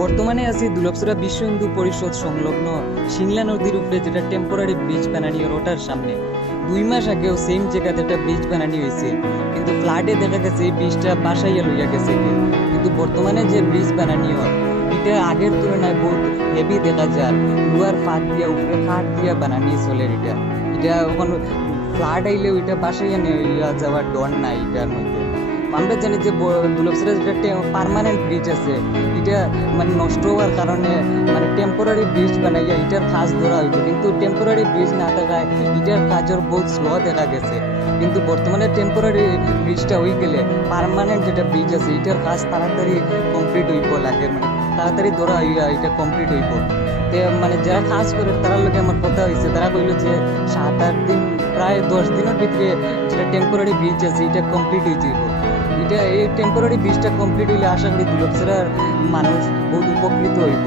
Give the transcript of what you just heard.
বর্তমানে আছি দুলপসরা বিশ্ব হিন্দু পরিষদ সংলগ্ন সিংলা নদীর উপরে, যেটা টেম্পোরারি ব্রিজ বানানি ওটার সামনে। দুই মাস আগেও সেম জায়গাতে একটা ব্রিজ বানানি হয়েছে। কিন্তু ফ্লাডে দেখা গেছে এই ব্রিজটা বাসাইয়া লইয়া গেছে কিন্তু বর্তমানে যে ব্রিজ বানানি হয়, এটা আগের তুলনায় বহুত হেভি দেখা যায়। লুয়ার ফাঁক দিয়া, উপরে ফাঁক দিয়া বানানি চলে এটা। এটা এখন ফ্লাড আইলেও এটা বাসাইয়া নিয়ে যাওয়ার ডর নাই এটার মধ্যে। আমরা জানি যে দুলপসরা যেটা পার্মানেন্ট ব্রিজ আছে। এটা মানে নষ্ট হওয়ার কারণে মানে টেম্পোরারি ব্রিজ বানাইয়া এটার কাজ ধরা হইব কিন্তু টেম্পোরারি ব্রিজ না থাকায় এটার কাজের বহুত স্লো দেখা গেছে। কিন্তু বর্তমানে টেম্পোরারি ব্রিজটা হয়ে গেলে পার্মানেন্ট যেটা ব্রিজ আছে, এটার কাজ তাড়াতাড়ি কমপ্লিট হইব লাগে। মানে তাড়াতাড়ি ধরা হইয়া এটা কমপ্লিট হইব। তে মানে যারা কাজ করে তার লোকে আমার কথা হয়েছে তারা কইলো যে সাত আট দিন, প্রায় দশ দিনের ভিতরে যেটা টেম্পোরারি ব্রিজ আছে, এটা কমপ্লিট হয়ে যাইব এটা এই টেম্পোরারি ব্রিজটা কমপ্লিট হইলে আশা করি দুলপসেরার মানুষ বহুত উপকৃত হইব।